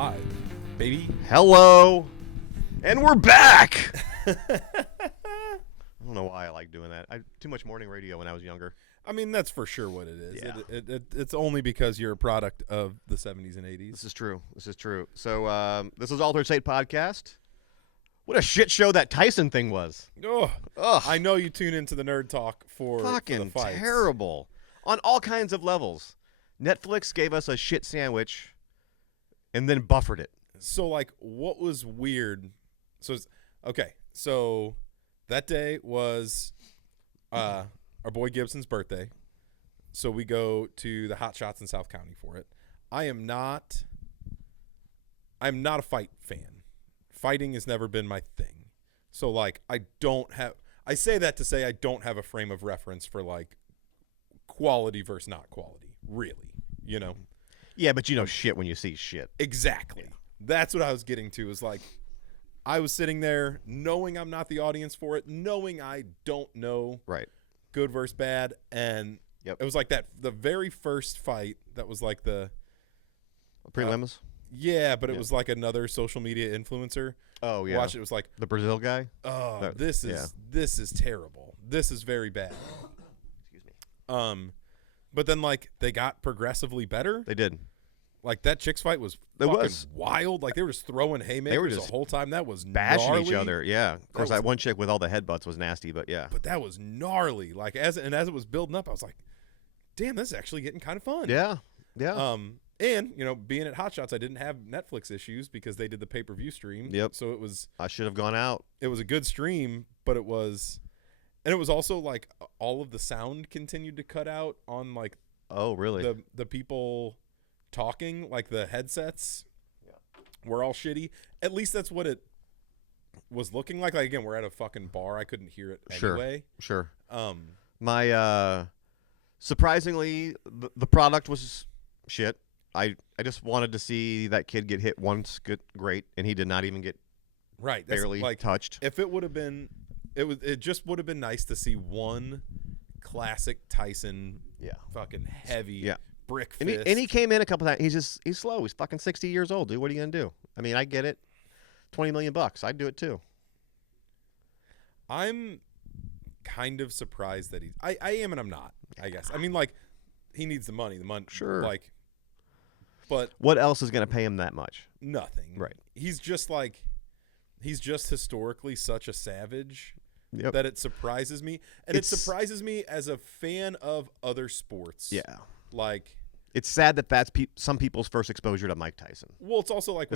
live, baby. Hello, and we're back. I don't know why I like doing that. Too much morning radio when I was younger. I mean, that's for sure what it is. Yeah. It's only because you're a product of the 70s and 80s. This is true. So this is Altered State Podcast. What a shit show that Tyson thing was. Oh, Ugh. I know you tune into the Nerd Talk for Fucking the fights. terrible on all kinds of levels. Netflix gave us a shit sandwich and then buffered it. So, like, what was weird? So that day was our boy Gibson's birthday. So we go to the Hot Shots in South County for it. I'm not a fight fan. Fighting has never been my thing. So, like, I say that to say I don't have a frame of reference for, like, quality versus not quality, really, you know? Yeah, but you know shit when you see shit. Exactly. Yeah. That's what I was getting to, is, like, I was sitting there knowing I'm not the audience for it, knowing I don't know good versus bad, and it was like the very first fight that was, like, the prelims? Yeah, but it was like another social media influencer. Oh yeah, watch it. It was like the Brazil guy. Oh, this is terrible. This is very bad. Excuse me. But then like they got progressively better. They did. Like that chicks fight was wild. Like they were just throwing haymakers the whole time. That was bashing gnarly. each other. Yeah. Of course, that one chick with all the headbutts was nasty, but yeah. But that was gnarly. Like as it was building up, I was like, damn, this is actually getting kind of fun. Yeah. Yeah. And, you know, being at Hot Shots, I didn't have Netflix issues because they did the pay-per-view stream. Yep. So it was... I should have gone out. It was a good stream, but it was... And it was also, like, all of the sound continued to cut out on, like... Oh, really? The people talking, like, the headsets were all shitty. At least that's what it was looking like. Like, again, we're at a fucking bar. I couldn't hear it anyway. Sure. Surprisingly, the product was shit. I just wanted to see that kid get hit once, great, and he did not even get barely touched. If it would have been, it just would have been nice to see one classic Tyson, fucking heavy brick fist. And he came in a couple times. He's slow. He's fucking 60 years old, dude. What are you gonna do? I mean, I get it. $20 million. I'd do it too. I'm kind of surprised that I am and I'm not. I guess. I mean, like, he needs the money. Sure. Like. But what else is going to pay him that much? Nothing. Right. He's just historically such a savage that it surprises me. And it surprises me as a fan of other sports. Yeah. Like, it's sad that that's some people's first exposure to Mike Tyson. Well, it's also like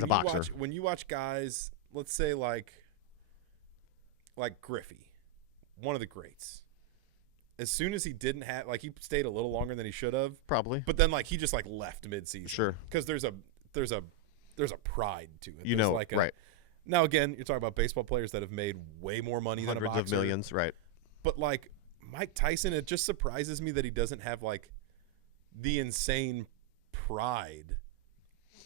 when you watch guys, let's say like Griffey, one of the greats. As soon as he didn't have, like, he stayed a little longer than he should have, probably. But then, like, he just like left mid-season, sure, because there's a pride to it. You know, right? Now, again, you're talking about baseball players that have made way more money than a boxer, hundreds of millions, right? But like Mike Tyson, it just surprises me that he doesn't have like the insane pride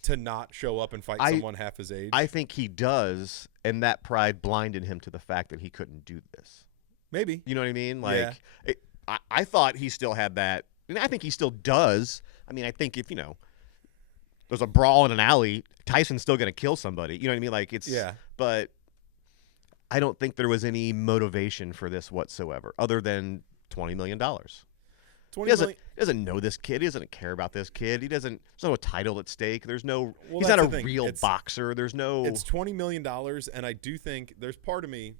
to not show up and fight someone half his age. I think he does, and that pride blinded him to the fact that he couldn't do this. Maybe. You know what I mean? Like, I thought he still had that. And I think he still does. I mean, I think if, there's a brawl in an alley, Tyson's still going to kill somebody. You know what I mean? Like, it's... Yeah. But I don't think there was any motivation for this whatsoever, other than $20 million. He doesn't know this kid. He doesn't care about this kid. There's no title at stake. He's not a real boxer. It's $20 million, and I do think there's part of me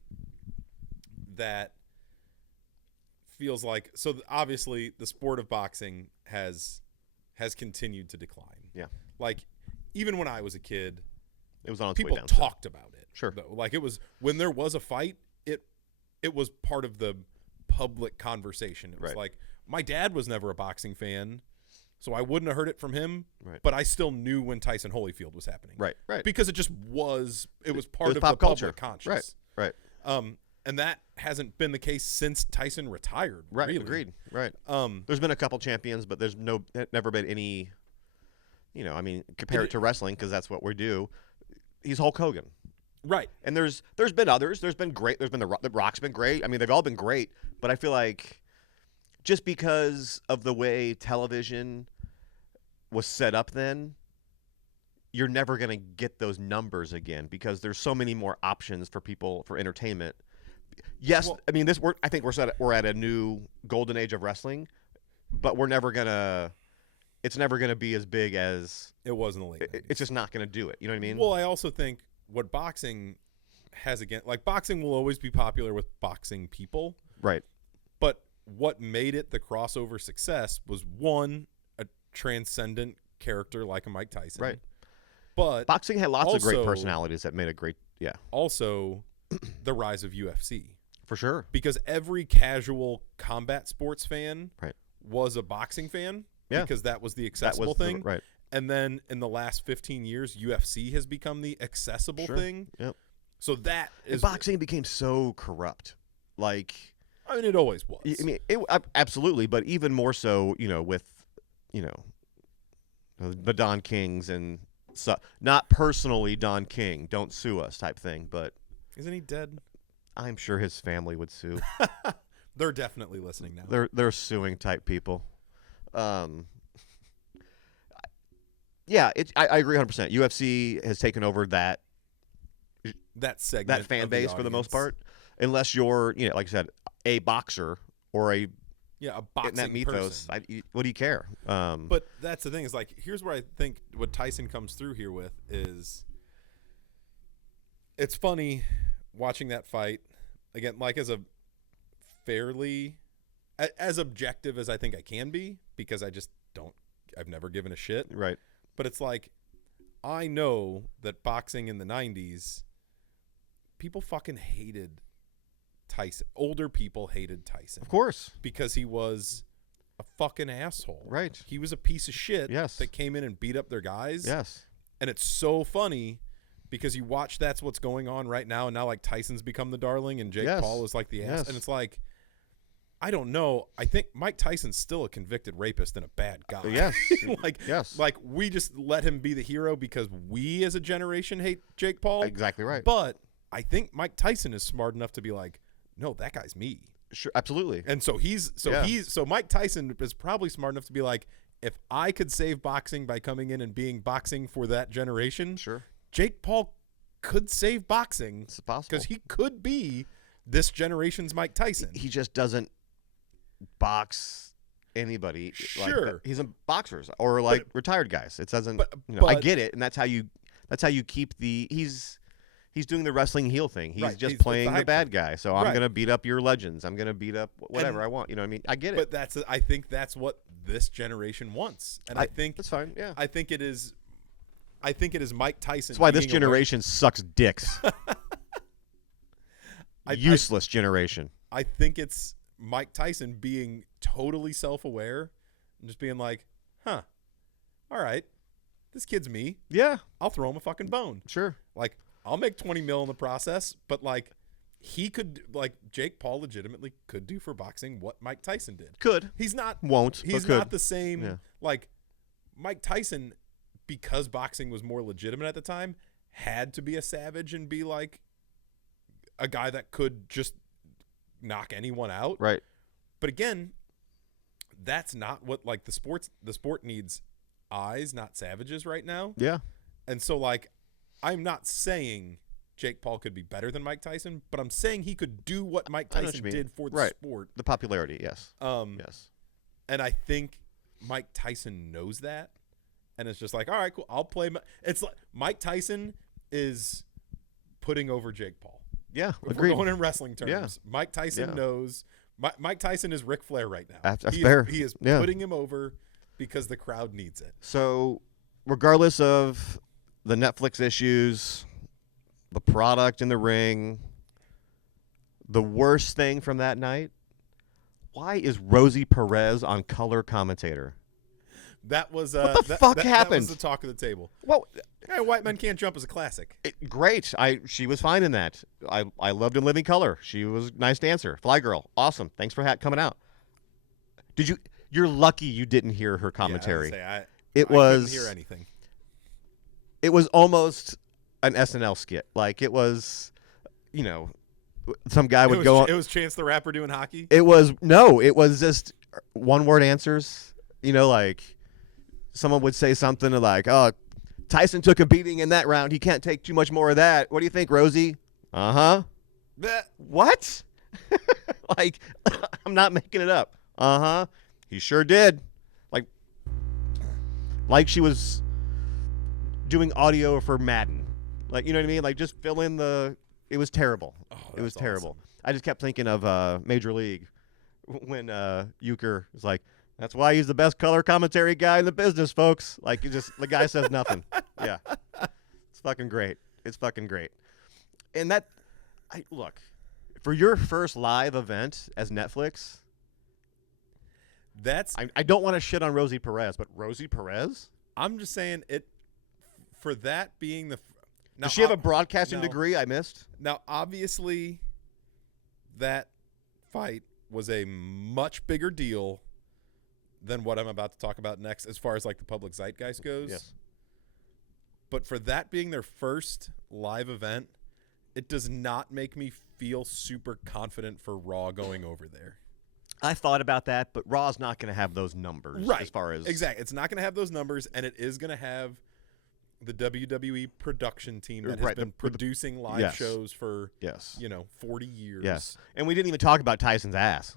that feels like, so obviously the sport of boxing has continued to decline. Yeah. Like, even when I was a kid, it was on its people way down, talked about it. Sure. Though. Like, it was, when there was a fight, it was part of the public conversation. It was like, my dad was never a boxing fan, so I wouldn't have heard it from him, but I still knew when Tyson Holyfield was happening. Right. Because it was part of pop the culture. Public conscious. Right. And that hasn't been the case since Tyson retired. Right. Really. Agreed. Right. There's been a couple champions, but there's never been any. I mean, compare it to wrestling because that's what we do. He's Hulk Hogan. Right. And there's been others. There's been great. There's been the Rock's been great. I mean, they've all been great. But I feel like just because of the way television was set up then, you're never going to get those numbers again because there's so many more options for people for entertainment. Yes, I mean I think we're at a new golden age of wrestling, but we're never gonna. It's never gonna be as big as it was in the late 90s. It's just not gonna do it. You know what I mean? Well, I also think what boxing has again, like boxing will always be popular with boxing people, right? But what made it the crossover success was one, a transcendent character like a Mike Tyson, right? But boxing had lots of great personalities that made a great, Also, the rise of UFC. For sure. Because every casual combat sports fan was a boxing fan because that was the accessible thing. Right. And then in the last 15 years, UFC has become the accessible thing. Yep. So that is... And boxing became so corrupt. Like... I mean, it always was. I mean, absolutely, but even more so, with, the Don Kings and... not personally Don King, don't sue us type thing, but... Isn't he dead? I'm sure his family would sue. They're definitely listening now. They're suing type people. I agree 100%. UFC has taken over that segment, that fan base for the most part, unless you're, like I said, a boxer or a boxing that mythos. What do you care? But that's the thing is like here's where I think what Tyson comes through here with is it's funny watching that fight again, like as objective as I think I can be, because I've never given a shit. Right. But it's like, I know that boxing in the 90s, people fucking hated Tyson. Older people hated Tyson. Of course. Because he was a fucking asshole. Right. He was a piece of shit that came in and beat up their guys. Yes. And it's so funny because you watch that's what's going on right now, and now like Tyson's become the darling and Jake Paul is like the ass. And it's like, I don't know. I think Mike Tyson's still a convicted rapist and a bad guy. Yes. Like we just let him be the hero because we as a generation hate Jake Paul. Exactly right. But I think Mike Tyson is smart enough to be like, no, that guy's me. Sure, absolutely. And so Mike Tyson is probably smart enough to be like, if I could save boxing by coming in and being boxing for that generation, sure, Jake Paul could save boxing. It's possible. Because he could be this generation's Mike Tyson. He just doesn't box anybody. Sure. Like he's a boxers or retired guys. It doesn't. I get it, and that's how you keep the. He's doing the wrestling heel thing. He's just playing the bad guy. So I'm gonna beat up your legends. I'm gonna beat up whatever I want. You know what I mean? I get it. But I think that's what this generation wants, and I think that's fine. Yeah. I think it is Mike Tyson. That's why this generation sucks dicks. Useless generation. I think it's Mike Tyson being totally self-aware and just being like, huh, all right, this kid's me. Yeah. I'll throw him a fucking bone. Sure. Like, I'll make 20 mil in the process, but like he could, like Jake Paul legitimately could do for boxing what Mike Tyson did. Could. He's not. Won't. He's but not the same. Like Mike Tyson, because boxing was more legitimate at the time, had to be a savage and be like a guy that could just knock anyone out. Right. But again, that's not what like the sport needs eyes, not savages right now. Yeah. And so like I'm not saying Jake Paul could be better than Mike Tyson, but I'm saying he could do what Mike Tyson did for the sport. The popularity, yes. Yes. And I think Mike Tyson knows that. And it's just like, all right, cool. I'll play. It's like Mike Tyson is putting over Jake Paul. Yeah, if agreed. we're going in wrestling terms. Yeah. Mike Tyson knows. Mike Tyson is Ric Flair right now. That's fair. He is putting him over because the crowd needs it. So, regardless of the Netflix issues, the product in the ring, the worst thing from that night, why is Rosie Perez on color commentator? That was what the fuck happened? That was the talk of the table. Well, hey, White Men Can't Jump is a classic. Great. She was fine in that. I loved In Living Color. She was a nice dancer. Fly Girl. Awesome. Thanks for coming out. You're lucky you didn't hear her commentary. I couldn't hear anything. It was almost an SNL skit. Like it was, some guy would go on. It was Chance the Rapper doing hockey. It was just one word answers. Like someone would say something like, "Oh, Tyson took a beating in that round. He can't take too much more of that. What do you think, Rosie? Uh-huh. What? Like, I'm not making it up. Uh-huh. He sure did. Like she was doing audio for Madden. Like, you know what I mean? Like, just fill in the... It was terrible. Oh, it was terrible. Awesome. I just kept thinking of Major League when Euchre was like, that's why he's the best color commentary guy in the business, folks. Like, the guy says nothing. Yeah. It's fucking great. It's fucking great. And look, for your first live event as Netflix... I don't want to shit on Rosie Perez, but Rosie Perez? I'm just saying it for that being the. Now, Does she have a broadcasting degree I missed? Now, obviously, that fight was a much bigger deal than what I'm about to talk about next, as far as like the public zeitgeist goes. Yes. But for that being their first live event, it does not make me feel super confident for Raw going over there. I thought about that, but Raw's not going to have those numbers. Right. As far as exactly. It's not going to have those numbers, and it is going to have the WWE production team that has been producing live shows for 40 years. Yes. And we didn't even talk about Tyson's ass.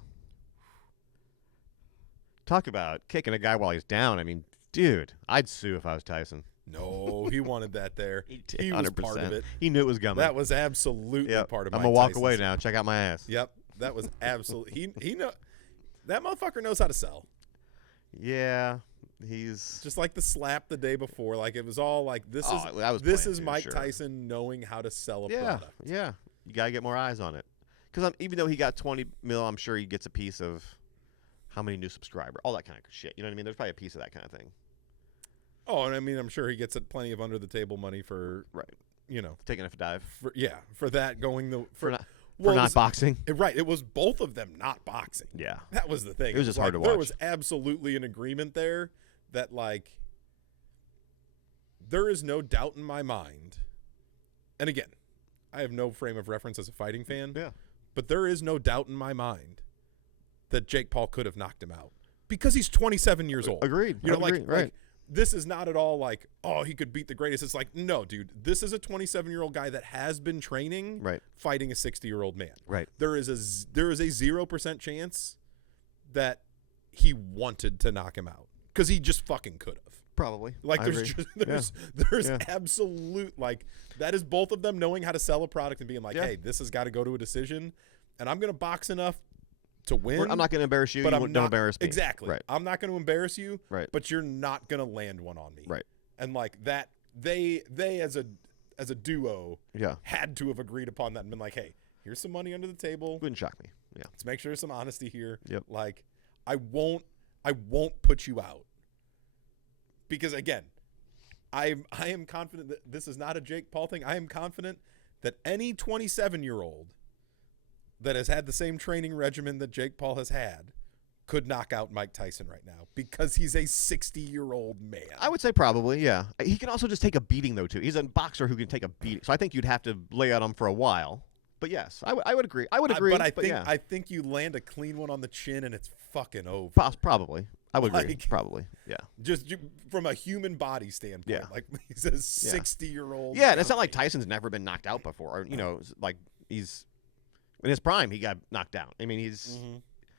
Talk about kicking a guy while he's down. I mean, dude, I'd sue if I was Tyson. No, he wanted that there. He was 100%. Part of it. He knew it was coming. That was absolutely part of Mike I'm going to walk Tyson's. away now. Check out my ass. Yep. That was absolutely he know that motherfucker knows how to sell. Yeah, he's just like the slap the day before. Like it was all like this is Mike Tyson knowing how to sell a product. Yeah, you gotta get more eyes on it. Because even though he got 20 mil, I'm sure he gets a piece of how many new subscribers, all that kind of shit. You know what I mean? There's probably a piece of that kind of thing. Oh, and I mean, I'm sure he gets plenty of under the table money for taking a dive. For that going for not boxing. Right. It was both of them not boxing. Yeah. That was the thing. It was just hard to watch. There was absolutely an agreement there that, like, there is no doubt in my mind. And again, I have no frame of reference as a fighting fan. Yeah. But there is no doubt in my mind that Jake Paul could have knocked him out because he's 27 years old. Agreed. Right. Like, this is not at all like, oh, he could beat the greatest. It's like, no, dude, this is a 27-year-old guy that has been training, fighting a 60-year-old man. Right. There is a 0% chance that he wanted to knock him out because he just fucking could have. Probably. Like there's absolute, like, that is both of them knowing how to sell a product and being like, hey, this has got to go to a decision, and I'm gonna box enough to win. I'm not going to embarrass you. But don't embarrass me. Exactly. Right. I'm not going to embarrass you. Right. But you're not going to land one on me. Right. And like that, they as a duo, had to have agreed upon that and been like, hey, here's some money under the table. Wouldn't shock me. Yeah. Let's make sure there's some honesty here. Yep. Like, I won't put you out because again, I am confident that this is not a Jake Paul thing. I am confident that any 27-year-old that has had the same training regimen that Jake Paul has had could knock out Mike Tyson right now because he's a 60-year-old man. I would say probably, yeah. He can also just take a beating, though, too. He's a boxer who can take a beating. So I think you'd have to lay out him for a while. But, yes, I would agree. I would agree. But I think you land a clean one on the chin and it's fucking over. Probably. I would agree. Probably, yeah. Just from a human body standpoint. Yeah. Like, he's a 60-year-old. Yeah, and it's not like Tyson's never been knocked out before. Or, like he's... In his prime, he got knocked down. I mean, he's... Mm-hmm.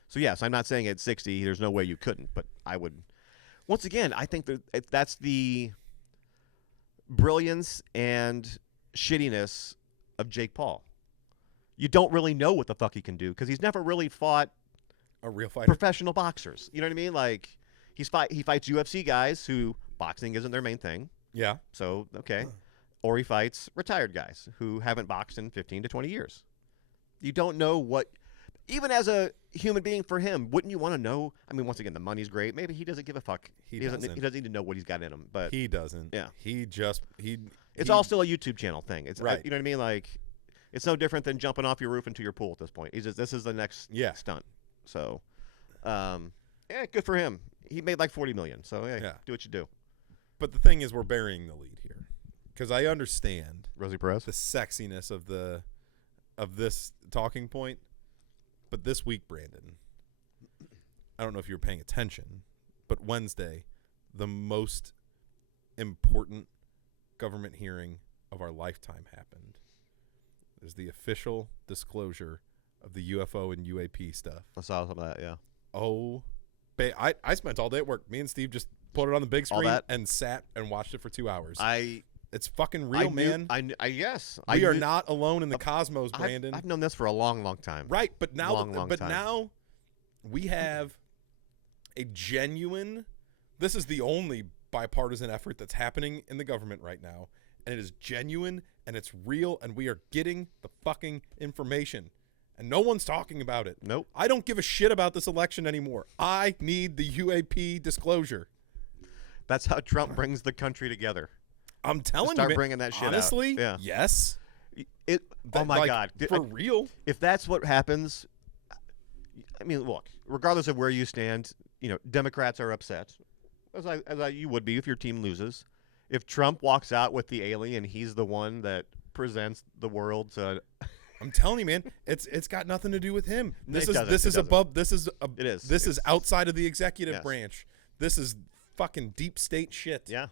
So, yes, I'm not saying at 60 there's no way you couldn't, but I would... Once again, I think that's the brilliance and shittiness of Jake Paul. You don't really know what the fuck he can do because he's never really fought a real fighter, professional boxers. You know what I mean? Like, he fights UFC guys who boxing isn't their main thing. Yeah. So, okay. Or he fights retired guys who haven't boxed in 15 to 20 years. You don't know what, even as a human being for him, wouldn't you want to know? I mean, once again, the money's great. Maybe he doesn't give a fuck. He doesn't need to know what he's got in him. But he doesn't. Yeah. It's all still a YouTube channel thing. It's right. You know what I mean? Like, it's no different than jumping off your roof into your pool at this point. This is the next stunt. So, good for him. He made like $40 million. So do what you do. But the thing is, we're burying the lead here because I understand Rosie Perez, the sexiness of this talking point, but this week, Brandon, I don't know if you were paying attention, but Wednesday, the most important government hearing of our lifetime happened. It is the official disclosure of the UFO and UAP stuff. I saw some of that, yeah. Oh, I spent all day at work. Me and Steve just put it on the big screen and sat and watched it for 2 hours. It's fucking real, man. We are not alone in the cosmos, Brandon. I've known this for a long, long time. Right, but now, now we have a genuine. This is the only bipartisan effort that's happening in the government right now, and it is genuine and it's real, and we are getting the fucking information, and no one's talking about it. Nope. I don't give a shit about this election anymore. I need the UAP disclosure. That's how Trump brings the country together. I'm telling you, start bringing that shit honestly, out. Yeah. Yes. Oh my God, for real. If that's what happens, I mean, look. Regardless of where you stand, Democrats are upset, as you would be if your team loses. If Trump walks out with the alien, he's the one that presents the world to. I'm telling you, man, it's got nothing to do with him. This is outside of the executive branch. This is fucking deep state shit. Yeah.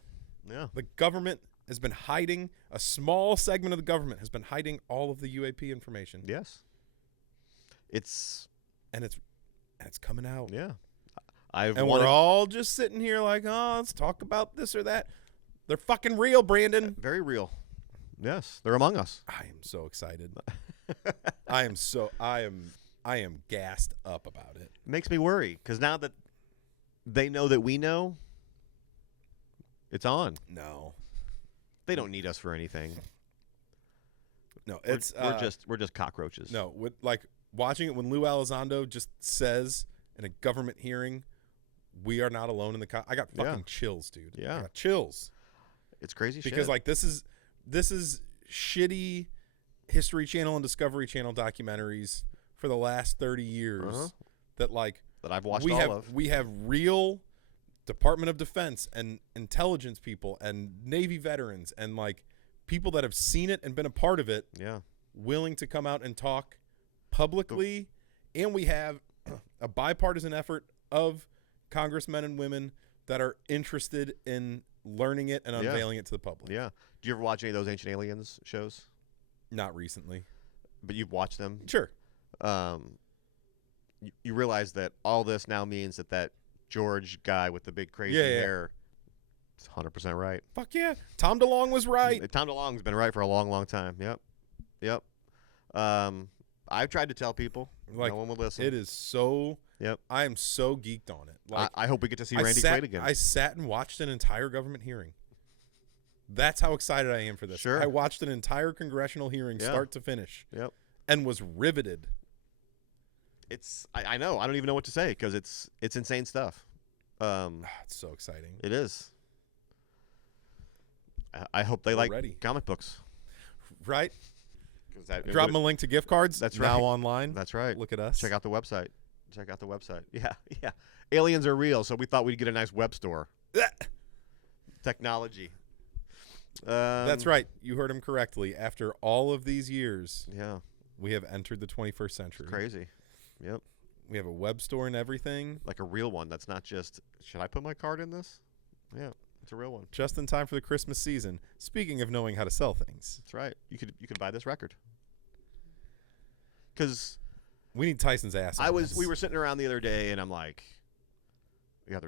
Yeah. The government has been hiding, a small segment of the government has been hiding all of the UAP information. Yes. It's coming out. Yeah. We're all just sitting here like, oh, let's talk about this or that. They're fucking real, Brandon. Very real. Yes, they're among us. I am so excited. I am gassed up about it. It makes me worry because now that they know that we know, it's on. No, they don't need us for anything. No, we're just cockroaches. No, watching it when Lou Elizondo just says in a government hearing, "We are not alone in the." I got fucking chills, dude. Yeah, I got chills. It's crazy because this is shitty History Channel and Discovery Channel documentaries for the last 30 years that I've watched We have real Department of Defense and intelligence people and Navy veterans and people that have seen it and been a part of it. Yeah, willing to come out and talk publicly, and we have a bipartisan effort of congressmen and women that are interested in learning it and unveiling it to the public. Yeah. Do you ever watch any of those Ancient Aliens shows? Not recently. But you've watched them? Sure. You realize that all this now means that George guy with the big crazy hair is 100% right. Fuck yeah. Tom DeLonge was right. Tom DeLonge's been right for a long, long time. Yep. I've tried to tell people. No one would listen. It is so... Yep. I am so geeked on it. I hope we get to see Randy Quaid again. I sat and watched an entire government hearing. That's how excited I am for this. Sure. I watched an entire congressional hearing start to finish. Yep. And was riveted. I know. I don't even know what to say because it's insane stuff. It's so exciting. It is. I hope they like comic books. Right? Drop them a link to gift cards. That's now right. online. That's right. Look at us. Check out the website. Yeah. Aliens are real, so we thought we'd get a nice web store. Technology. That's right. You heard him correctly. After all of these years, we have entered the 21st century. It's crazy. Yep. We have a web store and everything. Like a real one. That's not just, should I put my card in this? Yeah, it's a real one. Just in time for the Christmas season. Speaking of knowing how to sell things. That's right. You could buy this record. Because we need Tyson's ass. We were sitting around the other day, and I'm like, a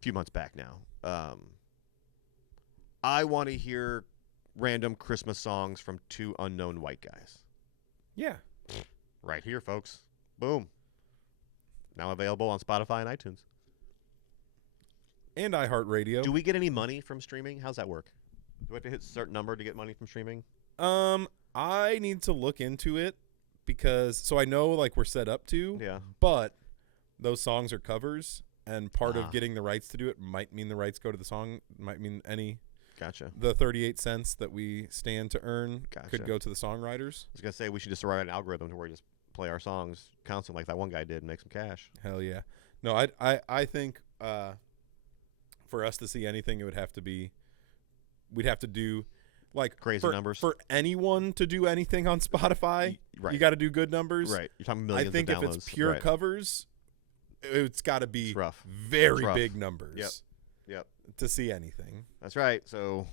few months back now. I want to hear random Christmas songs from two unknown white guys. Yeah. Right here, folks. Boom. Now available on Spotify and iTunes. And iHeartRadio. Do we get any money from streaming? How's that work? Do we have to hit a certain number to get money from streaming? I need to look into it because I know we're set up to. Yeah. But those songs are covers, and part of getting the rights to do it might mean the rights go to the song. Might mean Gotcha. The 38 cents that we stand to earn could go to the songwriters. I was gonna say we should just write an algorithm to where we just play our songs constantly like that one guy did and make some cash. Hell yeah. No, I think for us to see anything, it would have to be, we'd have to do crazy numbers for anyone to do anything on Spotify. Right. You got to do good numbers. Right. You're talking millions. I think of downloads. if it's pure covers, it's got to be rough. Very big numbers. Yep. To see anything. That's right. So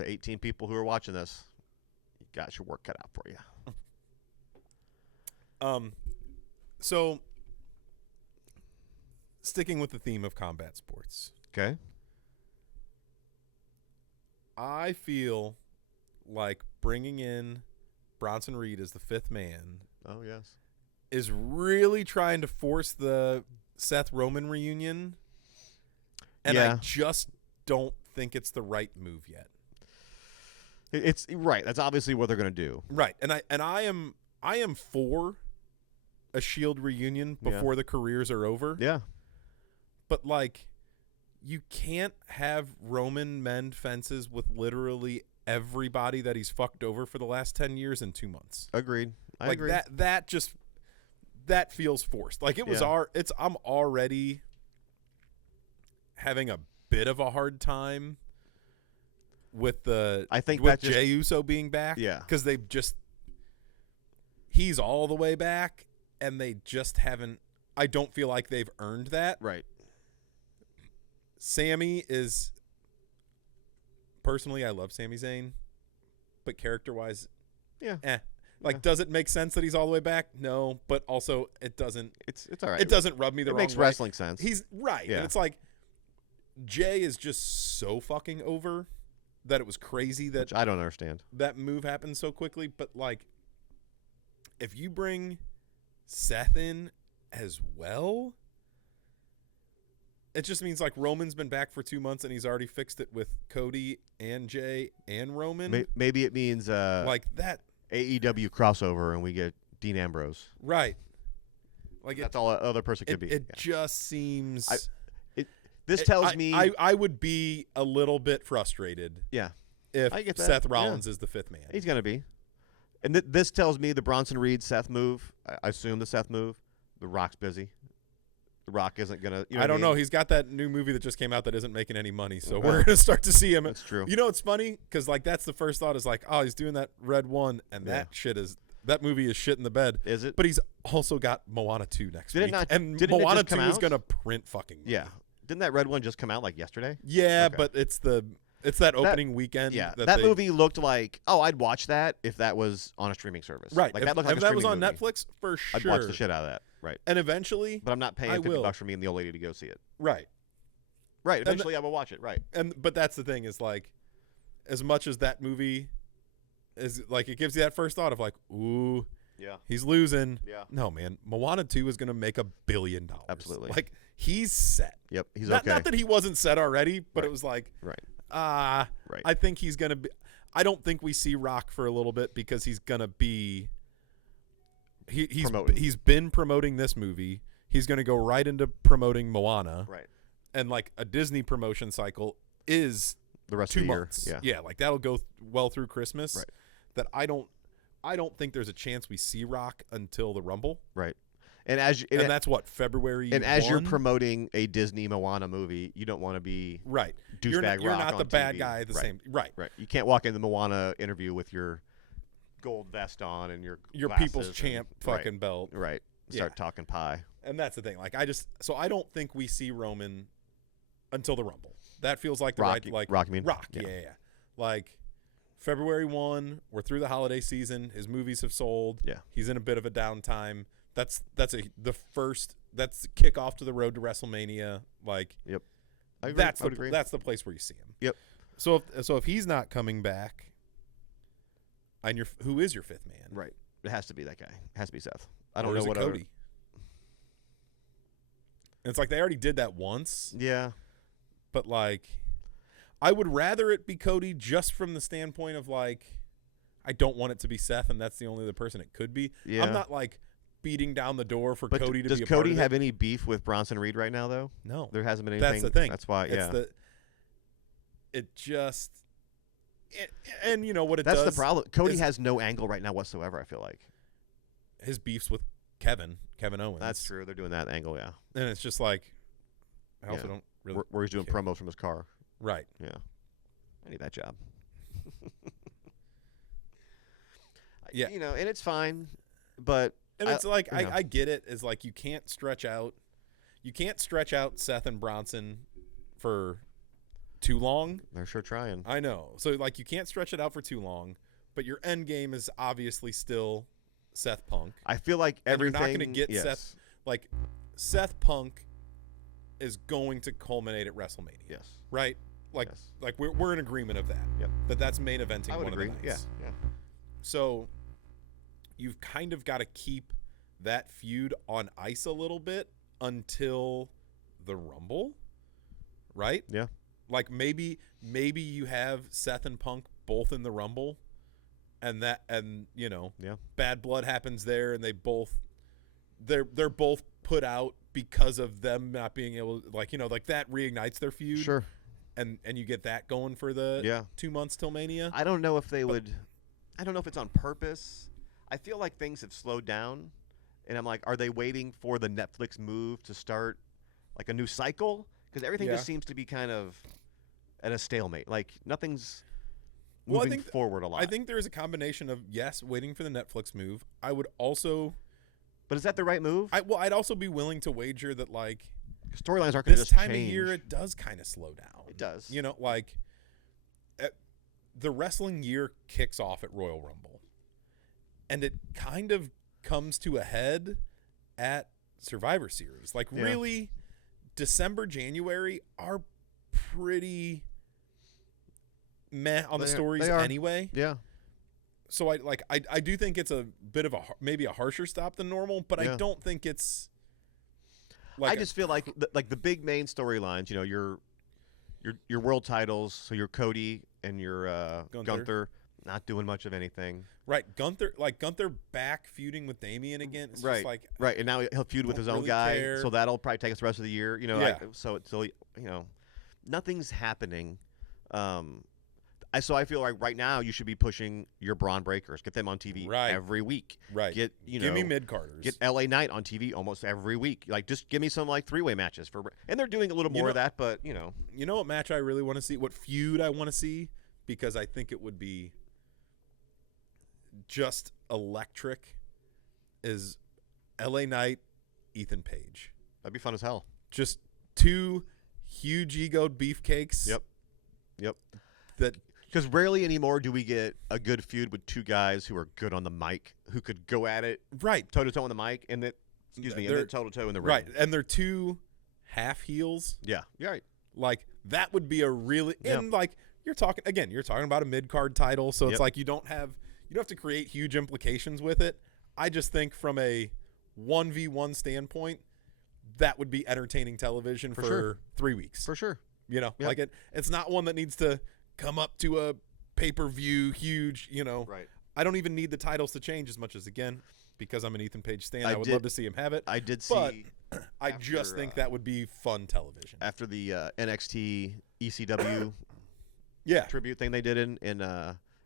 the 18 people who are watching this, you got your work cut out for you. So sticking with the theme of combat sports. Okay. I feel like bringing in Bronson Reed as the fifth man. Oh, yes. Is really trying to force the Seth Roman reunion. And I just don't think it's the right move yet. It's right. That's obviously what they're going to do. Right. And I am for a Shield reunion before the careers are over. Yeah. But like, you can't have Roman mend fences with literally everybody that he's fucked over for the last 10 years in 2 months. Agreed. I agree. That feels forced. Like it was I'm already having a bit of a hard time with Jey Uso being back. Yeah. Because he's all the way back and they just haven't, I don't feel like they've earned that. Right. Sami is, personally, I love Sami Zayn, but character-wise, does it make sense that he's all the way back? No, but also it doesn't. It's all right. It doesn't rub me the wrong way. It makes wrestling sense. He's right. Yeah. And it's like, Jay is just so fucking over that it was crazy that. Which I don't understand. That move happened so quickly, but like, if you bring Seth in as well, it just means like Roman's been back for 2 months and he's already fixed it with Cody and Jay and Roman. Maybe it means like that AEW crossover and we get Dean Ambrose. Right. Like that's all other person could be. It just seems. This tells me I would be a little bit frustrated. Yeah. If Seth Rollins is the fifth man. He's going to be. And this tells me the Bronson Reed Seth move. I assume the Seth move. The Rock's busy. The Rock isn't going to. I don't know. He's got that new movie that just came out that isn't making any money. So we're going to start to see him. That's true. You know, it's funny because like that's the first thought is like, oh, he's doing that Red One. And that movie is shit in the bed. Is it? But he's also got Moana 2 next week. And Moana 2 is going to print fucking money. Yeah. Didn't that Red One just come out like yesterday? Yeah, okay. But it's that opening weekend. Yeah, that movie looked like, I'd watch that if that was on a streaming service. Right. Like that looked like if a that was streaming on movie. Netflix, for sure. I'd watch the shit out of that. Right. And eventually, but I'm not paying $50 for me and the old lady to go see it. Right. Right. Eventually, I will watch it. Right. But that's the thing is like, as much as that movie is like, it gives you that first thought of like, ooh, yeah, he's losing. Yeah. No, man, Moana 2 is going to make $1 billion. Absolutely. Like he's set. Yep. He's okay. Not that he wasn't set already, but right. It was like, right. Right. I think he's going to be. I don't think we see Rock for a little bit because he's going to be. He's been promoting this movie. He's going to go right into promoting Moana. Right. And like a Disney promotion cycle is the rest 2 of the months. year. Yeah, like that'll go well through Christmas. Right. That I don't think there's a chance we see Rock until the Rumble. Right. And that's what February. And as you're promoting a Disney Moana movie, you don't want to be right. Douchebag You're Rock not on the bad TV. guy at the right. same. Right. Right. You can't walk in the Moana interview with your gold vest on and your People's Champ fucking belt. Right. Start talking pie. And that's the thing. Like I don't think we see Roman until the Rumble. That feels like the Rock, right like Rock. You mean? Rock. Yeah. Like February 1, we're through the holiday season. His movies have sold. Yeah. He's in a bit of a downtime. That's the kickoff to the road to WrestleMania. Like, yep. That's the place where you see him. Yep. So if he's not coming back, and who is your fifth man? Right. It has to be that guy. It has to be Seth. I don't know what Cody. And it's like they already did that once. Yeah. But like, I would rather it be Cody just from the standpoint of like, I don't want it to be Seth, and that's the only other person it could be. Yeah. I'm not like beating down the door for Cody to be a part of it. Does Cody have any beef with Bronson Reed right now, though? No. There hasn't been anything. That's the thing. That's why, and you know what it does. That's the problem. Cody has no angle right now whatsoever, I feel like. His beefs with Kevin Owens. That's true. They're doing that angle, yeah. And it's just like, I also don't really. Where he's doing promos from his car. Right. Yeah. I need that job. Yeah. You know, and it's fine, but. And it's like, I get it. Is like, you can't stretch out Seth and Bronson for too long. They're sure trying. I know. So like you can't stretch it out for too long, but your end game is obviously still Seth Punk. I feel like everything. You're not going to get Seth. Like Seth Punk is going to culminate at WrestleMania. Yes. Right. Like we're in agreement of that. Yep. That's main eventing I would one agree. of the nights. Yeah. So you've kind of got to keep that feud on ice a little bit until the Rumble, right? Yeah. Like maybe you have Seth and Punk both in the Rumble, and bad blood happens there, and they're both put out because of them not being able, like that reignites their feud. Sure. And you get that going for the 2 months till Mania. I don't know if they would. I don't know if it's on purpose. I feel like things have slowed down, and I'm like, are they waiting for the Netflix move to start like a new cycle? Because everything just seems to be kind of at a stalemate. Like nothing's moving forward a lot. I think there is a combination of waiting for the Netflix move. I would also, but is that the right move? I'd also be willing to wager that like storylines aren't going to just change. This time of year, it does kind of slow down. It does. The wrestling year kicks off at Royal Rumble, and it kind of comes to a head at Survivor Series. Like really, December, January are pretty meh on the stories anyway. Yeah. So I do think it's a bit of maybe a harsher stop than normal, but I don't think it's. I just feel like the big main storylines, your world titles, so your Cody and your Gunther not doing much of anything. Right, Gunther back feuding with Damian again. It's right, just like, right, and now he'll feud with his own guy, so that'll probably take us the rest of the year. Nothing's happening. So I feel like right now you should be pushing your Braun Breakers, get them on TV every week. Right, give me mid-carders. Get LA Knight on TV almost every week. Like just give me some like 3-way matches and they're doing a little more of that, but You know what match I really want to see? What feud I want to see? Because I think it would be just electric. Is LA Knight, Ethan Page? That'd be fun as hell. Just two huge egoed beefcakes. Yep. That. Because rarely anymore do we get a good feud with two guys who are good on the mic, who could go at it toe-to-toe on the mic, and then toe-to-toe in the ring. Right, and they're two half heels. Yeah, you're right. Like, that would be a really – and, like, you're talking about a mid-card title, so it's like you don't have to create huge implications with it. I just think from a 1v1 standpoint, that would be entertaining television for 3 weeks. For sure. Like it's not one that needs to – come up to a pay-per-view huge, Right. I don't even need the titles to change as much as, again, because I'm an Ethan Page stan, I would love to see him have it. I did see. But I just think that would be fun television. After the NXT ECW tribute thing they did at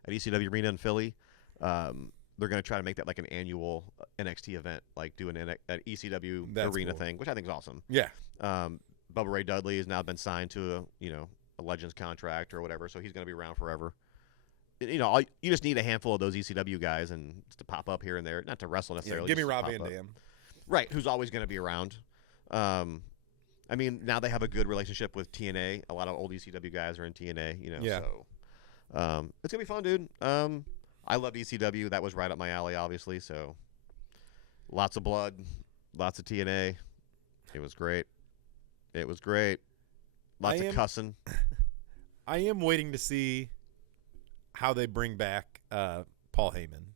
ECW Arena in Philly, they're going to try to make that like an annual NXT event, like do an ECW Arena thing, which I think is awesome. Yeah. Bubba Ray Dudley has now been signed to a Legends contract or whatever, so he's going to be around forever. You just need a handful of those ECW guys and just to pop up here and there, not to wrestle necessarily. Give me Rob Van Dam. Right, who's always going to be around. I mean, now they have a good relationship with TNA. A lot of old ECW guys are in TNA, so it's going to be fun, dude. I love ECW. That was right up my alley, obviously, so lots of blood, lots of TNA. It was great. Lots of cussing. I am waiting to see how they bring back Paul Heyman.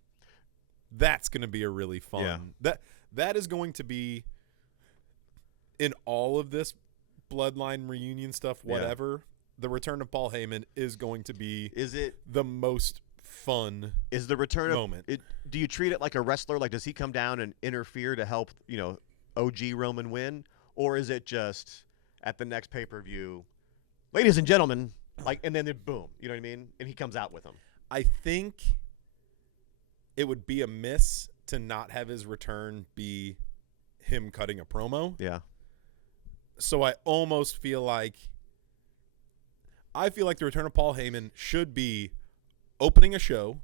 That's going to be a really fun. Yeah. That is going to be in all of this bloodline reunion stuff. Whatever the return of Paul Heyman is going to be. Is it the most fun? Is the return moment? Do you treat it like a wrestler? Like, does he come down and interfere to help OG Roman win, or is it just at the next pay-per-view, ladies and gentlemen, and then boom, you know what I mean? And he comes out with them. I think it would be a miss to not have his return be him cutting a promo. Yeah. So I almost feel like the return of Paul Heyman should be opening a show,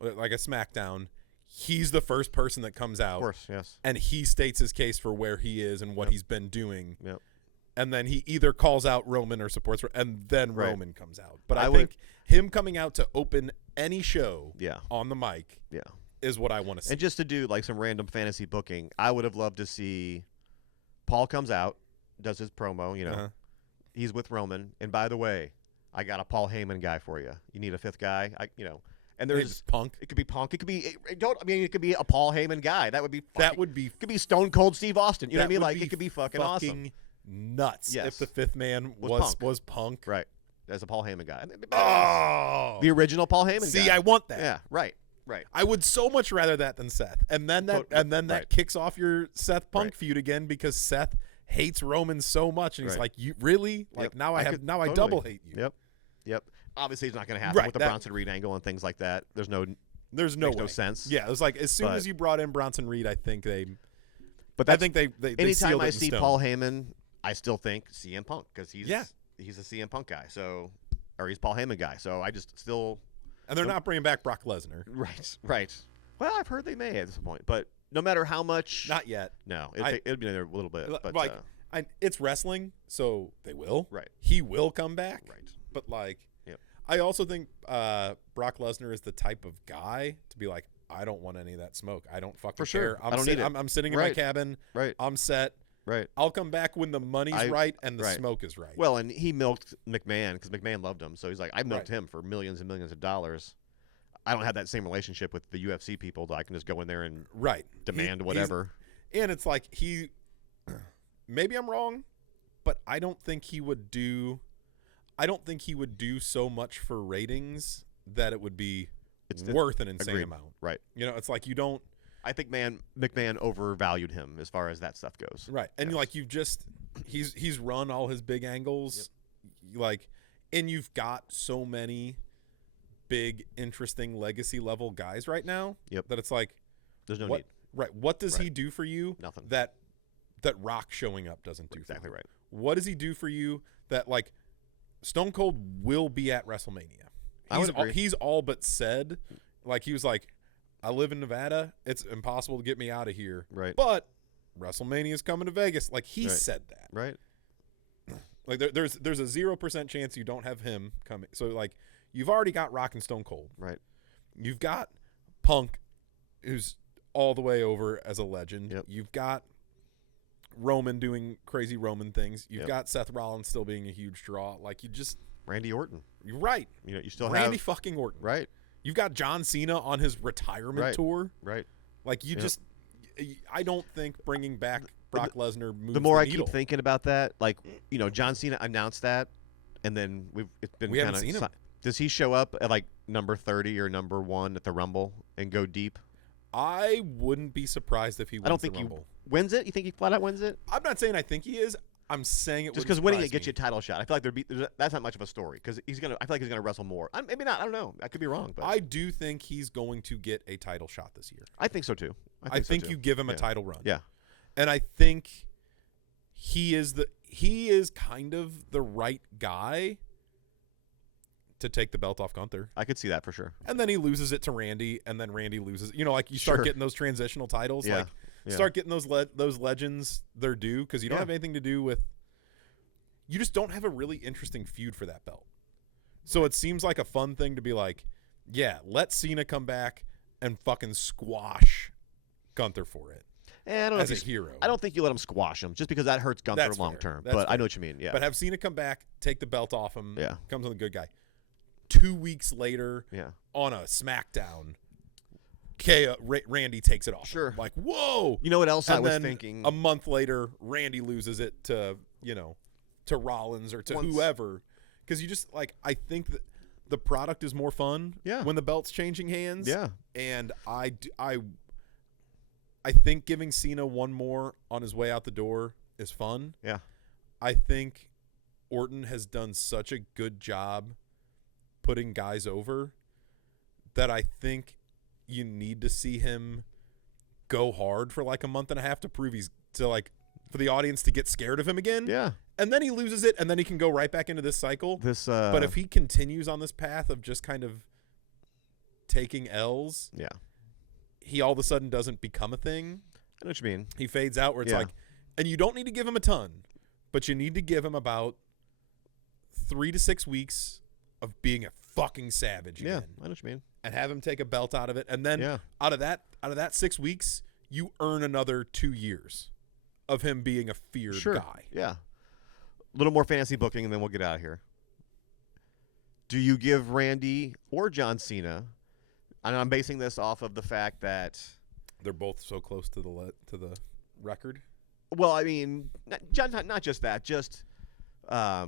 like a SmackDown. He's the first person that comes out. Of course, yes. And he states his case for where he is and what he's been doing. Yep. and then he either calls out Roman or supports, and then Right. Roman comes out. But I I would- think him coming out to open any show Yeah. on the mic Yeah. is what I want to see. And just to do like some random fantasy booking, I would have loved to see Paul comes out, does his promo, Uh-huh. he's with Roman, and by the way, I got a Paul Heyman guy for you. You need a fifth guy, and Maybe there's Punk. it could be Punk, it could be it could be a Paul Heyman guy. That would be It could be Stone Cold Steve Austin. You know what I mean? would Like be it could be fucking awesome. nuts Yes. if the fifth man Was was Punk. Right. As a Paul Heyman guy. Oh, The original Paul Heyman see, guy. I want that. Yeah, right. I would so much rather that than Seth. And then that Right. kicks off your Seth Punk Right. feud again because Seth hates Roman so much, and he's Right. like, "You really? Like Yep. now I totally. double hate you." Yep. Obviously, it's not going to happen Right, with the that- Bronson Reed angle and things like that. There's no There's no makes way. no sense. Yeah, it was like as soon But- as you brought in Bronson Reed, I think they But they anytime sealed it I in see stone. Paul Heyman, I still think CM Punk because he's Yeah. he's a CM Punk guy. So, or he's Paul Heyman guy. So I just still And they're not bringing back Brock Lesnar. right. Well, I've heard they may at this point, but no matter how much, Not yet. no, I- it'd be there a little bit. But like it's wrestling, so they will. Right. He will come back. right, But like, Yep. I also think Brock Lesnar is the type of guy to be like, I don't want any of that smoke. I don't fucking For sure. care. I don't need it. I'm sitting in my Right. cabin. right, I'm set. right. I'll come back when the money's right and the right. smoke is right. Well, and he milked McMahon because McMahon loved him. So he's like, I milked Right. him for millions and millions of dollars. I don't have that same relationship with the UFC people that I can just go in there and right. demand He's- whatever. And it's like maybe I'm wrong, but I don't think he would do so much for ratings that it would be worth an insane agreed. amount. Right. It's like you don't. I think McMahon overvalued him as far as that stuff goes. Right. And Yes. like he's run all his big angles. Like, and you've got so many big, interesting legacy level guys right now. Yep. That it's like, There's no what, need. right. What does he Right. do for you Nothing. that Rock showing up doesn't do Exactly for you? right. What does he do for you that like Stone Cold will be at WrestleMania? I would agree. He's all but said, like he was like, I live in Nevada. It's impossible to get me out of here. Right. But WrestleMania is coming to Vegas. Like he Right. said that. Right. Like there's a 0% chance you don't have him coming. So like you've already got Rock and Stone Cold. Right. You've got Punk, who's all the way over as a legend. Yep. You've got Roman doing crazy Roman things. You've Yep. got Seth Rollins still being a huge draw. Like Randy Orton. you're right. You still Randy have fucking Orton. right. You've got John Cena on his retirement Right. tour. Right. Like I don't think bringing back Brock Lesnar moves The more I needle. keep thinking about that, like John Cena announced that, and then it's been We haven't kind of. seen him. Does he show up at like number 30 or number 1 at the Rumble and go deep? I wouldn't be surprised if he wins I don't think the he Rumble. wins it. You think he flat out wins it? I'm not saying I think he is. I'm saying it Just because because winning it gets you a title shot. I feel like that's not much of a story because I feel like he's gonna wrestle more. Maybe not. I don't know. I could be wrong, but I do think he's going to get a title shot this year. I think so too. I think so you too. give him a Yeah. title run. Yeah. And I think he is kind of the right guy to take the belt off Gunther. I could see that for sure. And then he loses it to Randy, and then Randy loses. Like you start Sure. getting those transitional titles. Yeah. Like start getting those legends their due because you don't Yeah. have anything to do with. You just don't have a really interesting feud for that belt. So it seems like a fun thing to be like, yeah, let Cena come back and fucking squash Gunther for it I don't know as a if hero. I don't think you let him squash him just because that hurts Gunther That's long fair. term. That's But I fair. know what you mean. Yeah. But have Cena come back, take the belt off him. Yeah. Comes on the good guy. 2 weeks later, Yeah. on a SmackDown, Randy takes it off. Sure. Like, whoa. You know what else I And was then thinking? a month later, Randy loses it to to Rollins or to whoever, because you just I think that the product is more fun. Yeah. When the belt's changing hands. Yeah. And I think giving Cena one more on his way out the door is fun. Yeah. I think Orton has done such a good job putting guys over that I think you need to see him go hard for like a month and a half to prove for the audience to get scared of him again. Yeah. And then he loses it, and then he can go right back into this cycle. But if he continues on this path of just kind of taking L's, yeah. he all of a sudden doesn't become a thing. I know what you mean. He fades out where it's Yeah. like, and you don't need to give him a ton, but you need to give him about 3 to 6 weeks of being a fucking savage again. I know what you mean. And have him take a belt out of it, and then out of that 6 weeks, you earn another 2 years of him being a feared guy. Yeah. A little more fantasy booking, and then we'll get out of here. Do you give Randy or John Cena? And I'm basing this off of the fact that they're both so close to the record. Well, I mean, not just that. Just I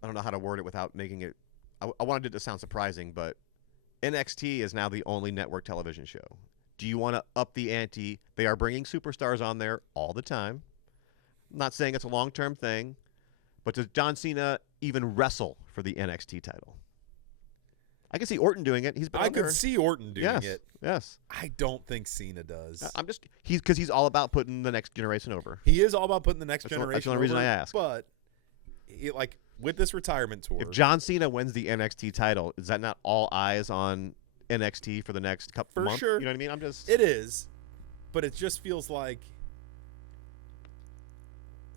don't know how to word it without making it. I wanted it to sound surprising, but NXT is now the only network television show. Do you want to up the ante? They are bringing superstars on there all the time. I'm not saying it's a long-term thing, but does John Cena even wrestle for the NXT title? I can see Orton doing it. I could see Orton doing it. Yes. I don't think Cena does. Because he's all about putting the next generation over. He is all about putting the next generation over. That's the only reason I ask. But with this retirement tour, if John Cena wins the NXT title, is that not all eyes on NXT for the next couple months? For sure. You know what I mean? It is, but it just feels like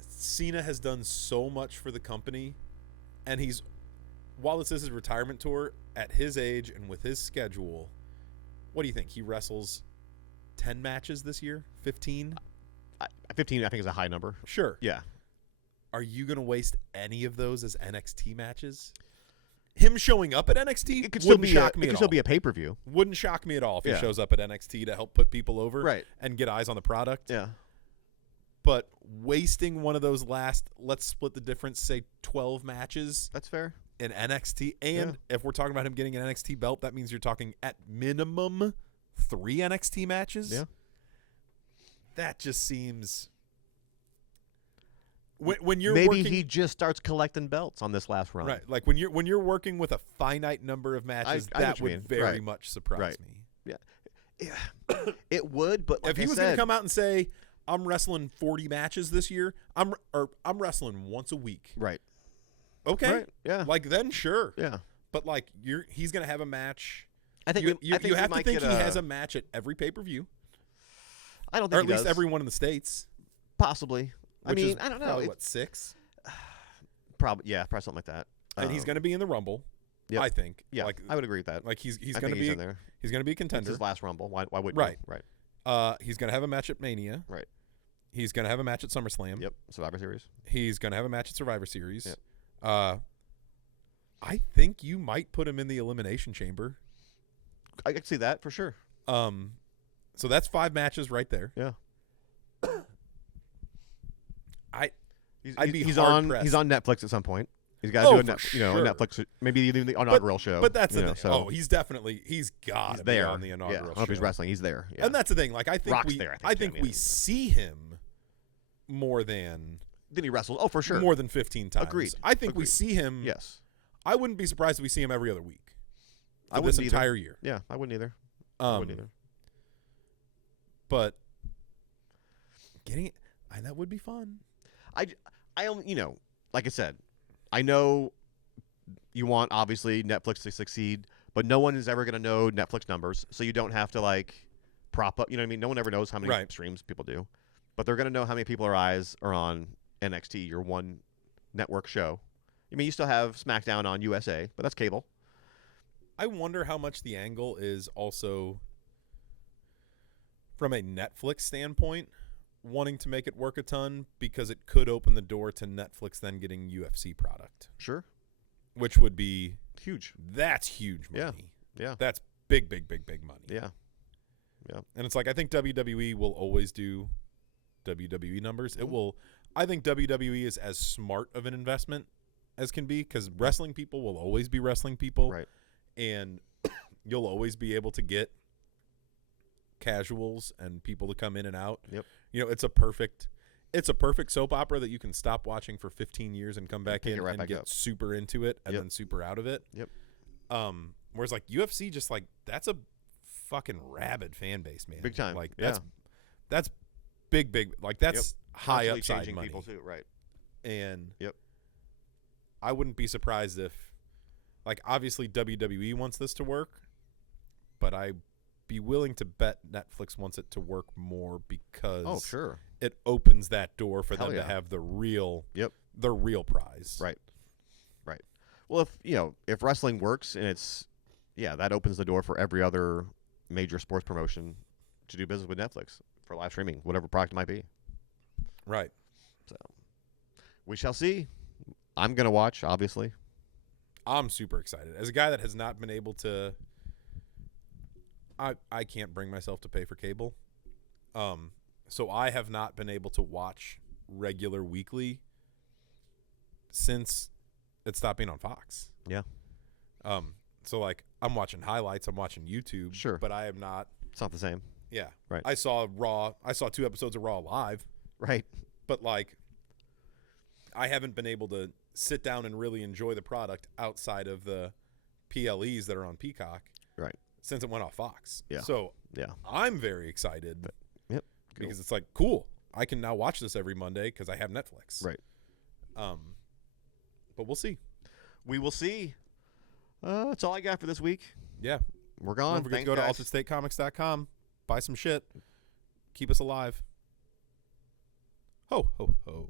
Cena has done so much for the company, and while this is his retirement tour, at his age and with his schedule, what do you think? He wrestles 10 matches this year? 15? 15, I think, is a high number. Sure. Yeah. Are you going to waste any of those as NXT matches? Him showing up at NXT wouldn't shock me at all. It could still be a pay-per-view. Wouldn't shock me at all if he shows up at NXT to help put people over and get eyes on the product. Yeah. But wasting one of those last, let's split the difference, say 12 matches. That's fair. In NXT. And if we're talking about him getting an NXT belt, that means you're talking at minimum 3 NXT matches. Yeah. That just seems... When you're maybe he just starts collecting belts on this last run. Right. Like when you're working with a finite number of matches, that would very much surprise me. Yeah. It would, but like if he was going to come out and say, I'm wrestling 40 matches this year, I'm wrestling once a week. Right. Okay. Right. Yeah. Like then sure. Yeah. But like he's going to have a match. I think you have to think he has a match at every pay-per-view. I don't think or at least every one in the States. Possibly. I mean, I don't know. Probably, 6? Probably something like that. And he's going to be in the Rumble. Yep. I think. Yeah, I would agree with that. Like he's going to be in there. He's going to be a contender. It's his last Rumble. Why wouldn't he? Right. He's going to have a match at Mania. Right. He's going to have a match at SummerSlam. Yep. Survivor Series. He's going to have a match at Survivor Series. Yep. I think you might put him in the Elimination Chamber. I can see that for sure. So that's 5 matches right there. Yeah. He's on Netflix at some point. He's got to do a Netflix, maybe even the inaugural show. But that's the thing. He's got to be on the inaugural show. I don't know if he's wrestling. He's there. Yeah. And that's the thing. Like I think I think we see him more than he wrestles. Oh, for sure. More than 15 times. Agreed. I think we see him. Yes. I wouldn't be surprised if we see him every other week. I wouldn't this entire year. Yeah, I wouldn't either. I wouldn't either. But getting it, that would be fun. I like I said, I know you want obviously Netflix to succeed, but no one is ever going to know Netflix numbers, so you don't have to prop up. You know what I mean? No one ever knows how many streams people do, but they're going to know how many people eyes are on NXT, your one network show. I mean, you still have SmackDown on USA, but that's cable. I wonder how much the angle is also from a Netflix standpoint, wanting to make it work a ton because it could open the door to Netflix then getting UFC product. Sure. Which would be huge. That's huge money. Yeah. That's big money. Yeah. Yeah. And it's like I think WWE will always do WWE numbers. It will. I think WWE is as smart of an investment as can be because wrestling people will always be wrestling people. Right. And you'll always be able to get casuals and people to come in and out. Yep. It's a perfect soap opera that you can stop watching for 15 years and come back in and get super into it and then super out of it. Yep. Whereas UFC just that's a fucking rabid fan base, man. Big time. That's big. That's high upside changing money. People too, right? And yep. I wouldn't be surprised if obviously WWE wants this to work, but I'd be willing to bet Netflix wants it to work more because Oh, sure. it opens that door for Hell them yeah. to have the real prize. Right. Right. Well, if wrestling works and that opens the door for every other major sports promotion to do business with Netflix for live streaming, whatever product it might be. Right. So we shall see. I'm going to watch, obviously. I'm super excited. As a guy that has not been able to I can't bring myself to pay for cable. So I have not been able to watch regular weekly since it stopped being on Fox. Yeah. So like I'm watching highlights, I'm watching YouTube, Sure. but I am not. It's not the same. Yeah. Right. I saw 2 episodes of Raw live, Right. but like I haven't been able to sit down and really enjoy the product outside of the PLEs that are on Peacock. Right. Since it went off Fox. Yeah. So Yeah. I'm very excited. Yep. Because it's like, cool. I can now watch this every Monday because I have Netflix. Right. But we'll see. We will see. That's all I got for this week. Yeah. We're gone. Don't forget to go to alteredstatecomics.com. Buy some shit. Keep us alive. Ho, ho, ho.